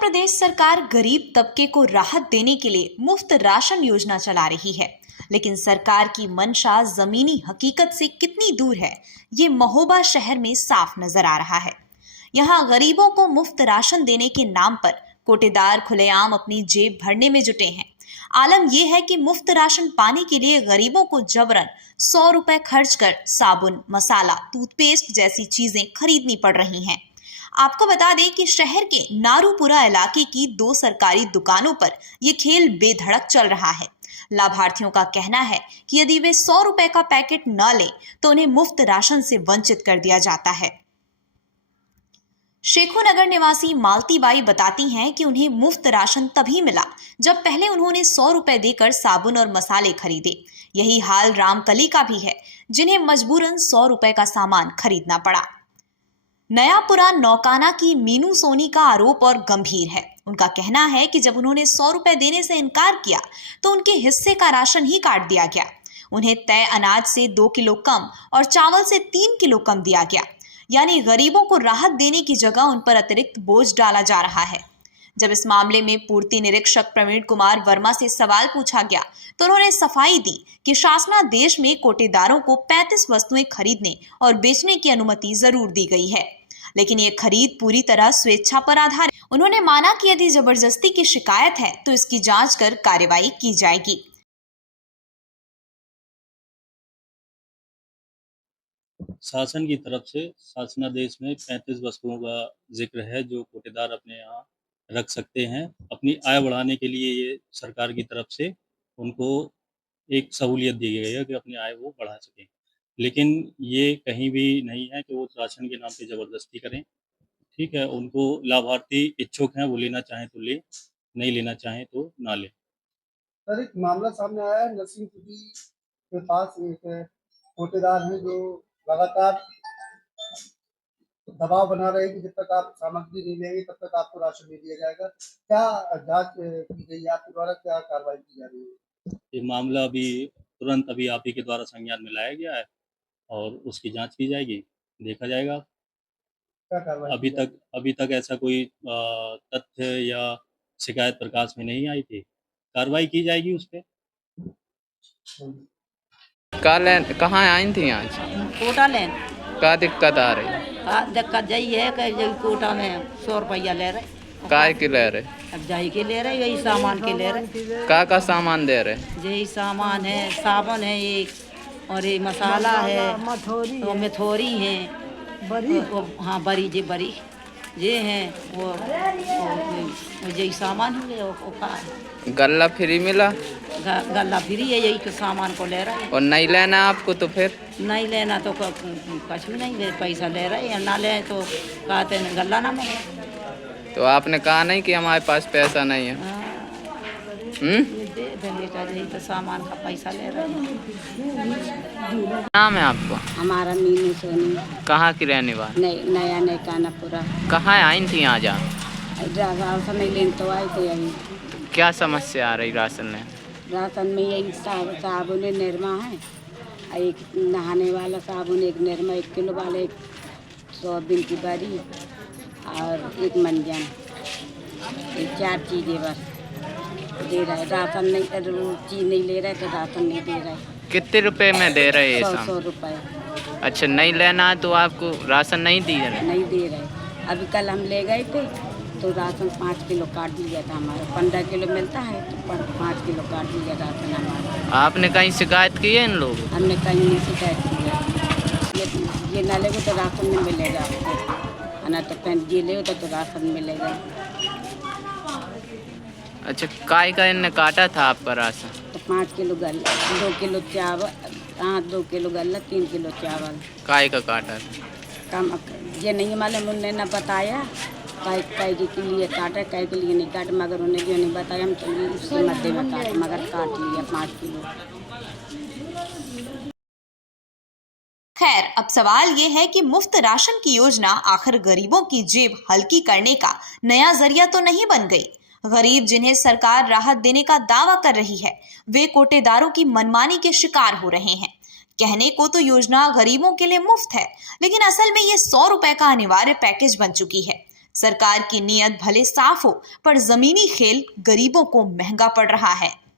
प्रदेश सरकार गरीब तबके को राहत देने के लिए मुफ्त राशन योजना चला रही है, लेकिन सरकार की मंशा जमीनी हकीकत से कितनी दूर है, ये महोबा शहर में साफ नजर आ रहा है। यहाँ गरीबों को मुफ्त राशन देने के नाम पर कोटेदार खुलेआम अपनी जेब भरने में जुटे हैं। आलम यह है कि मुफ्त राशन पाने के लिए गरीबों को जबरन 100 रुपए खर्च कर साबुन, मसाला, टूथपेस्ट जैसी चीजें खरीदनी पड़ रही हैं। आपको बता दें कि शहर के नारूपुरा इलाके की 2 सरकारी दुकानों पर यह खेल बेधड़क चल रहा है। लाभार्थियों का कहना है कि यदि वे 100 रुपए का पैकेट न लें तो उन्हें मुफ्त राशन से वंचित कर दिया जाता है। शेखोनगर निवासी मालतीबाई बताती हैं कि उन्हें मुफ्त राशन तभी मिला जब पहले उन्होंने 100 रुपए देकर साबुन और मसाले खरीदे। यही हाल रामकली का भी है, जिन्हें मजबूरन 100 रुपए का सामान खरीदना पड़ा। नयापुरा नौकाना की मीनू सोनी का आरोप और गंभीर है। उनका कहना है कि जब उन्होंने 100 रुपए देने से इनकार किया तो उनके हिस्से का राशन ही काट दिया गया। उन्हें तय अनाज से 2 किलो कम और चावल से 3 किलो कम दिया गया, यानी गरीबों को राहत देने की जगह उन पर अतिरिक्त बोझ डाला जा रहा है। जब इस मामले में पूर्ति निरीक्षक प्रवीण कुमार वर्मा से सवाल पूछा गया तो उन्होंने सफाई दी कि शासनादेश में कोटेदारों को 35 वस्तुएं खरीदने और बेचने की अनुमति जरूर दी गई है, लेकिन ये खरीद पूरी तरह स्वेच्छा पर आधारित। उन्होंने माना कि यदि जबरदस्ती की शिकायत है तो इसकी जांच कर कार्रवाई की जाएगी। शासन की तरफ से शासनादेश में 35 वस्तुओं का जिक्र है जो कोटेदार अपने यहाँ रख सकते हैं। अपनी आय बढ़ाने के लिए ये सरकार की तरफ से उनको एक सहूलियत दी गई है कि अपनी आय वो बढ़ा सकें, लेकिन ये कहीं भी नहीं है कि वो राशन के नाम पे ज़बरदस्ती करें। ठीक है, उनको लाभार्थी इच्छुक हैं, वो लेना चाहें तो ले, नहीं लेना चाहें तो ना लें। सर, एक मामला सामने आया है नरसिंहपुरी के पास एक कोटेदार है जो लगातार दबाव बना रहे हैं कि जब तक आप सामग्री नहीं लेंगे तब तक आपको राशन नहीं दिया जाएगा। क्या जांच की गई है आपके द्वारा, क्या कार्रवाई की जा रही है? ये मामला तुरंत अभी आप ही के द्वारा संज्ञान में लाया गया है और उसकी जांच की जाएगी, देखा जाएगा। क्या कार्रवाई अभी तक ऐसा कोई तथ्य या शिकायत प्रकाश में नहीं आई थी। कार्रवाई की जाएगी उस पे। कहाँ आई थी आज? कोटा लेन। क्या दिक्कत आ रही? दिक्कत यही है कि जो कोटा में 100 रुपया ले रहे। काय के ले रहे? अब जाही के ले रहे, यही सामान के ले रहे। का सामान दे रहे? यही सामान है, साबुन है एक, और ये मसाला है, और मेथोरी है, बरी, हाँ बरी जी, बरी ये हैं वो यही सामान है। वो गल्ला फ्री मिला? गल्ला फ्री है, यही के सामान को ले रहे। और नहीं लेना आपको तो फिर? नहीं लेना तो कुछ भी नहीं, पैसा ले रहे हैं, ना ले तो कहते हैं गल्ला ना मिले। तो आपने कहा नहीं कि हमारे पास पैसा नहीं है? दे देंगे का, यही तो सामान का पैसा ले रहे हैं। नाम है आपको? हमारा मीनू सोनी। कहाँ की रहने वाली? नया नैकानापुरा। कहाँ आई थी आज आप? राशन नहीं लेने तो आई थे अभी। क्या समस्या आ रही राशन में? राशन में यही साबुन निरमा है, एक नहाने वाला साबुन, एक निरमा 1 किलो वाला, एक सोयाबीन की बरी और एक मंजन, ये 4 चीज़ें बस दे रहा है। राशन नहीं, चीज़ नहीं ले रहा है तो राशन नहीं दे रहा है। कितने रुपए में दे रहे हैं? 100 रुपये। अच्छा, नहीं लेना है तो आपको राशन नहीं दी रहे? नहीं दे रहे। अभी कल हम ले गए थे तो राशन 5 किलो काट दिया था हमारा। 15 किलो मिलता है तो 5 किलो काट दिया राशन हमारा। आपने कहीं शिकायत की है इन लोगों? हमने कहीं नहीं शिकायत की है। ये ना लेगो तो राशन नहीं मिलेगा आपको, ना तो पेन ये ले तो राशन मिलेगा। अच्छा, काय का इनने काटा था आपका राशन? तो 5 किलो गल्ला, 2 किलो चावल, हाँ 2 किलो गल्ला, 3 किलो चावल। काय का काटा था? कम ये नहीं मालूम, उन्होंने ना बताया काय के लिए काटा, काय के लिए नहीं काटा, मगर उन्हें जो नहीं बताया हम तो उसके मध्य में काटा, मगर काट लिया 5 किलो। खैर, अब सवाल ये है कि मुफ्त राशन की योजना आखिर गरीबों की जेब हल्की करने का नया जरिया तो नहीं बन गई। गरीब जिन्हें सरकार राहत देने का दावा कर रही है, वे कोटेदारों की मनमानी के शिकार हो रहे हैं। कहने को तो योजना गरीबों के लिए मुफ्त है, लेकिन असल में ये 100 रुपए का अनिवार्य पैकेज बन चुकी है, सरकार की नीयत भले साफ हो, पर जमीनी खेल गरीबों को महंगा पड़ रहा है।